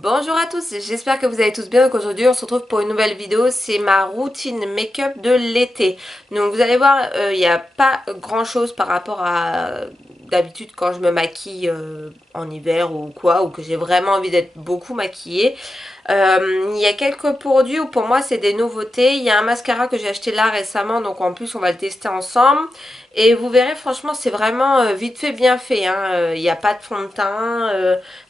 Bonjour à tous, j'espère que vous allez tous bien. Donc aujourd'hui on se retrouve pour une nouvelle vidéo, c'est ma routine make-up de l'été. Donc vous allez voir, il n'y a pas grand chose par rapport à d'habitude quand je me maquille en hiver ou quoi, ou que j'ai vraiment envie d'être beaucoup maquillée. Il y a quelques produits où pour moi c'est des nouveautés. Il y a un mascara que j'ai acheté là récemment, donc en plus on va le tester ensemble. Et vous verrez, franchement c'est vraiment vite fait bien fait, hein. Il n'y a pas de fond de teint.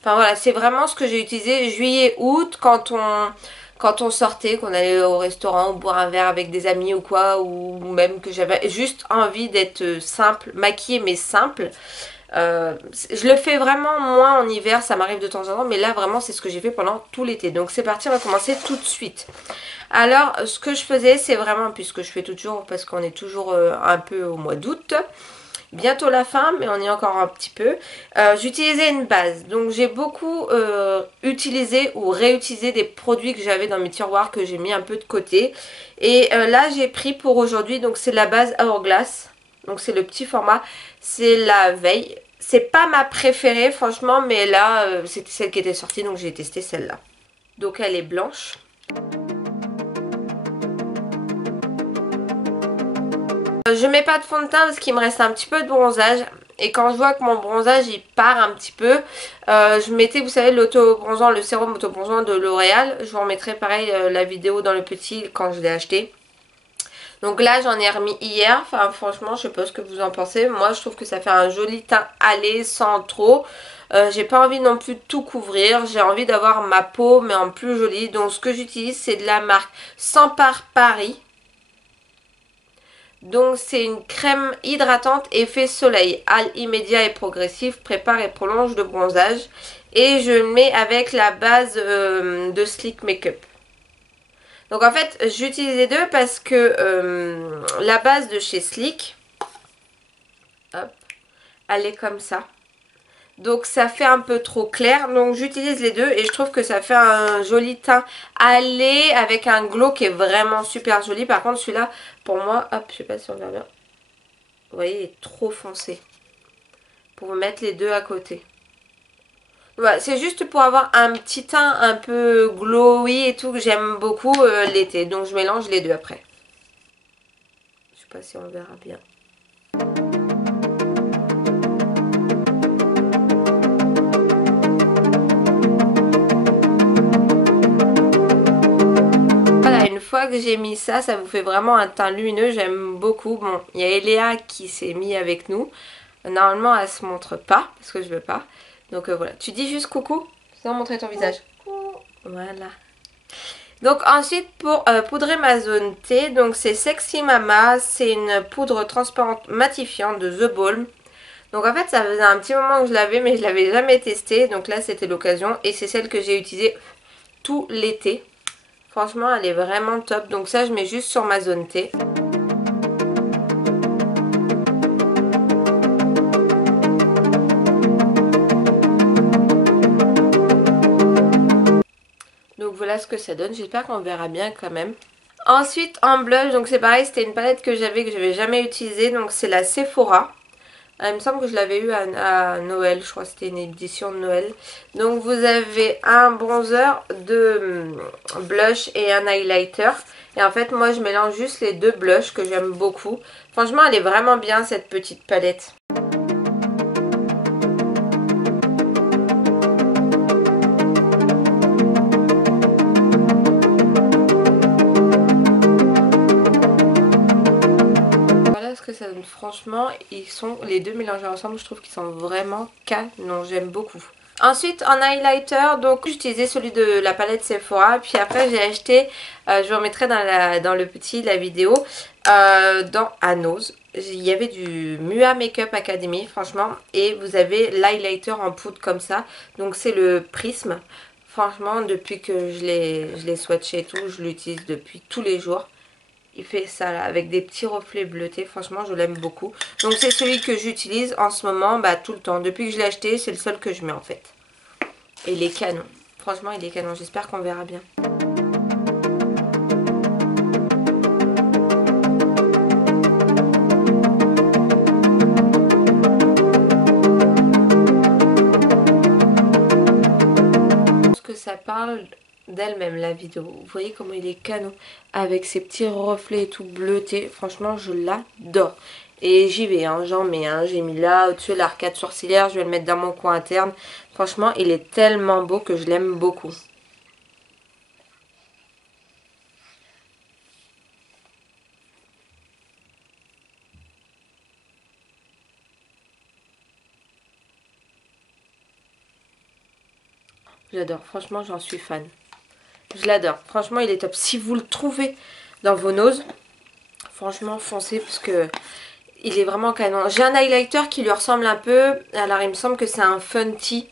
Enfin voilà, c'est vraiment ce que j'ai utilisé juillet-août quand on sortait, qu'on allait au restaurant ou boire un verre avec des amis ou quoi, ou même que j'avais juste envie d'être simple, maquillée mais simple. Je le fais vraiment moins en hiver, ça m'arrive de temps en temps, mais là vraiment c'est ce que j'ai fait pendant tout l'été. Donc c'est parti, on va commencer tout de suite. Alors ce que je faisais, c'est vraiment, puisque je fais toujours, parce qu'on est toujours un peu au mois d'août, bientôt la fin, mais on y est encore un petit peu. J'utilisais une base, donc j'ai beaucoup utilisé ou réutilisé des produits que j'avais dans mes tiroirs que j'ai mis un peu de côté. Et là j'ai pris pour aujourd'hui, donc c'est la base Hourglass, donc c'est le petit format, c'est la Veille. C'est pas ma préférée franchement, mais là c'était celle qui était sortie, donc j'ai testé celle-là. Donc elle est blanche. Je mets pas de fond de teint parce qu'il me reste un petit peu de bronzage. Et quand je vois que mon bronzage il part un petit peu, je mettais, vous savez, l'auto-bronzant, le sérum auto-bronzant de L'Oréal. Je vous remettrai pareil la vidéo dans le petit quand je l'ai acheté. Donc là j'en ai remis hier, enfin franchement je sais pas ce que vous en pensez. Moi je trouve que ça fait un joli teint allé sans trop. J'ai pas envie non plus de tout couvrir, j'ai envie d'avoir ma peau mais en plus jolie. Donc ce que j'utilise c'est de la marque S'Empare Paris. Donc c'est une crème hydratante effet soleil, hâle immédiat et progressif, prépare et prolonge le bronzage. Et je le mets avec la base de Sleek Makeup. Donc en fait j'utilise les deux parce que la base de chez Sleek, hop, elle est comme ça. Donc ça fait un peu trop clair, donc j'utilise les deux et je trouve que ça fait un joli teint allé avec un glow qui est vraiment super joli. Par contre celui-là pour moi, hop, je sais pas si on verra bien, vous voyez il est trop foncé. Pour vous mettre les deux à côté. Voilà, c'est juste pour avoir un petit teint un peu glowy et tout que j'aime beaucoup l'été. Donc je mélange les deux après. Je sais pas si on verra bien. Une fois que j'ai mis ça, ça vous fait vraiment un teint lumineux, j'aime beaucoup. Bon, il y a Eléa qui s'est mis avec nous. Normalement, elle se montre pas, parce que je veux pas. Donc voilà, tu dis juste coucou, sans montrer ton visage. Coucou. Voilà. Donc ensuite, pour poudrer ma zone T, donc c'est Sexy Mama. C'est une poudre transparente matifiante de The Balm. Donc en fait, ça faisait un petit moment que je l'avais, mais je l'avais jamais testée. Donc là, c'était l'occasion. Et c'est celle que j'ai utilisée tout l'été. Franchement, elle est vraiment top. Donc ça, je mets juste sur ma zone T. Donc voilà ce que ça donne. J'espère qu'on verra bien quand même. Ensuite, en blush, donc c'est pareil, c'était une palette que j'avais jamais utilisée. Donc c'est la Sephora. Il me semble que je l'avais eu à Noël, je crois que c'était une édition de Noël. Donc vous avez un bronzer, de blush et un highlighter. Et en fait moi je mélange juste les deux blushs que j'aime beaucoup. Franchement elle est vraiment bien cette petite palette. Que ça donne, franchement ils sont les deux mélangés ensemble, je trouve qu'ils sont vraiment canon, j'aime beaucoup. Ensuite en highlighter, donc j'utilisais celui de la palette Sephora, puis après j'ai acheté, je vous remettrai dans le petit la vidéo, dans Anos. Il y avait du Mua Makeup Academy franchement, et vous avez l'highlighter en poudre comme ça, donc c'est le Prisme. Franchement depuis que je l'ai swatché et tout, je l'utilise depuis tous les jours. Il fait ça là, avec des petits reflets bleutés. Franchement, je l'aime beaucoup. Donc c'est celui que j'utilise en ce moment, bah, tout le temps. Depuis que je l'ai acheté, c'est le seul que je mets en fait. Et il est canon. Franchement, il est canon. J'espère qu'on verra bien. parle d'elle-même la vidéo. Vous voyez comment il est canon avec ses petits reflets et tout bleuté. Franchement, je l'adore. Et j'y vais, hein, j'en mets. Hein. J'ai mis là au-dessus l'arcade sourcilière. Je vais le mettre dans mon coin interne. Franchement, il est tellement beau que je l'aime beaucoup. J'adore. Franchement, j'en suis fan. Je l'adore. Franchement, il est top. Si vous le trouvez dans vos noses, franchement, foncez parce que il est vraiment canon. J'ai un highlighter qui lui ressemble un peu. Alors, il me semble que c'est un Fenty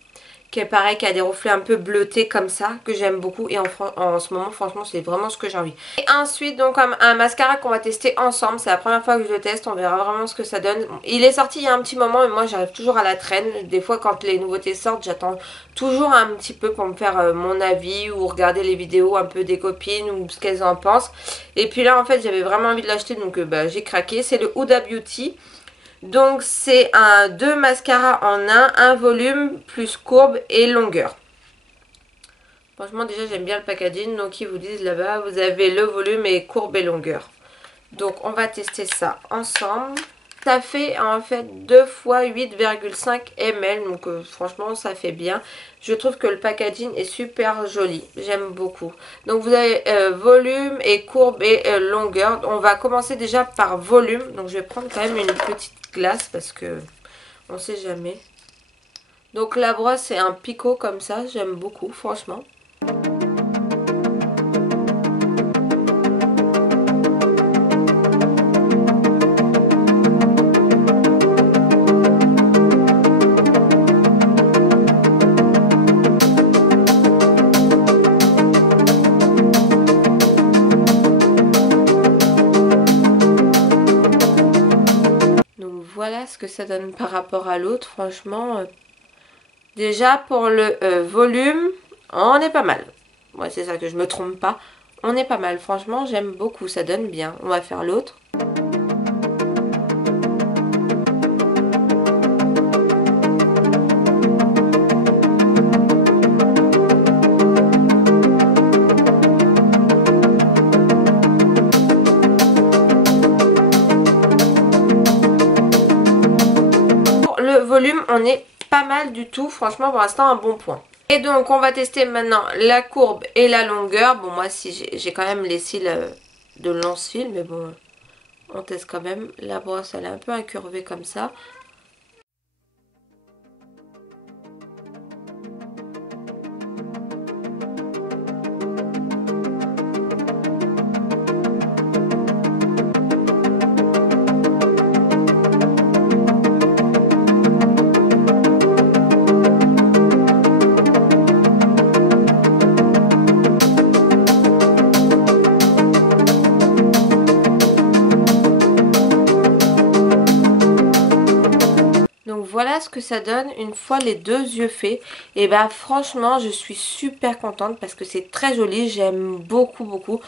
qui est pareil, qui a des reflets un peu bleutés comme ça, que j'aime beaucoup. Et en ce moment, franchement, c'est vraiment ce que j'ai envie. Et ensuite, donc, un mascara qu'on va tester ensemble. C'est la première fois que je le teste. On verra vraiment ce que ça donne. Il est sorti il y a un petit moment, mais moi, j'arrive toujours à la traîne. Des fois, quand les nouveautés sortent, j'attends toujours un petit peu pour me faire mon avis ou regarder les vidéos un peu des copines ou ce qu'elles en pensent. Et puis là, en fait, j'avais vraiment envie de l'acheter, donc j'ai craqué. C'est le Huda Beauty. Donc c'est deux mascaras en un volume plus courbe et longueur. Franchement déjà j'aime bien le packaging, donc ils vous disent là-bas vous avez le volume et courbe et longueur. Donc on va tester ça ensemble. Ça fait en fait 2 fois 8,5 ml, donc franchement ça fait bien. Je trouve que le packaging est super joli, j'aime beaucoup. Donc vous avez volume et courbe et longueur. On va commencer déjà par volume, donc je vais prendre quand même une petite glace parce que on sait jamais. Donc la brosse c'est un picot comme ça, j'aime beaucoup franchement. Voilà ce que ça donne par rapport à l'autre. Franchement, déjà pour le volume, on est pas mal. Moi, c'est ça que je me trompe pas. On est pas mal. Franchement, j'aime beaucoup. Ça donne bien. On va faire l'autre. Volume, on est pas mal du tout, franchement pour l'instant un bon point. Et donc on va tester maintenant la courbe et la longueur. Bon moi si j'ai quand même les cils de longs cils, mais bon on teste quand même. La brosse elle est un peu incurvée comme ça. Voilà ce que ça donne une fois les deux yeux faits. Et bah franchement je suis super contente parce que c'est très joli, j'aime beaucoup beaucoup.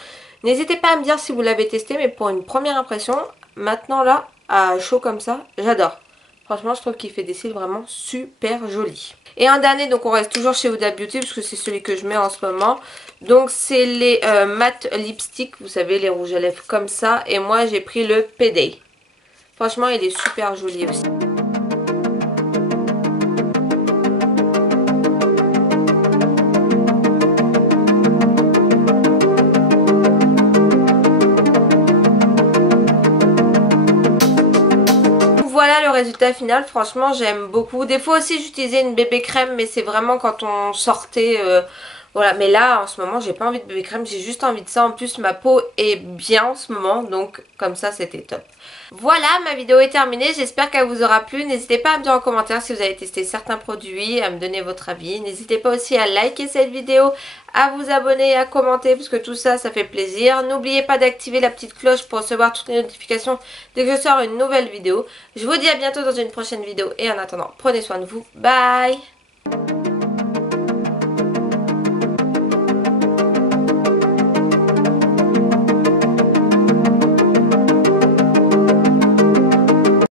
N'hésitez pas à me dire si vous l'avez testé, mais pour une première impression, maintenant là, à chaud comme ça, j'adore. Franchement je trouve qu'il fait des cils vraiment super jolis. Et un dernier, donc on reste toujours chez Huda Beauty parce que c'est celui que je mets en ce moment. Donc c'est les matte lipstick, vous savez les rouges à lèvres comme ça. Et moi j'ai pris le Payday. Franchement il est super joli aussi. Voilà le résultat final, franchement j'aime beaucoup. Des fois aussi j'utilisais une bébé crème, mais c'est vraiment quand on sortait, voilà. Mais là en ce moment j'ai pas envie de bébé crème, j'ai juste envie de ça. En plus ma peau est bien en ce moment, donc comme ça c'était top. Voilà, ma vidéo est terminée, j'espère qu'elle vous aura plu. N'hésitez pas à me dire en commentaire si vous avez testé certains produits, à me donner votre avis. N'hésitez pas aussi à liker cette vidéo, à vous abonner, à commenter, parce que tout ça, ça fait plaisir. N'oubliez pas d'activer la petite cloche pour recevoir toutes les notifications dès que je sors une nouvelle vidéo. Je vous dis à bientôt dans une prochaine vidéo et en attendant, prenez soin de vous. Bye!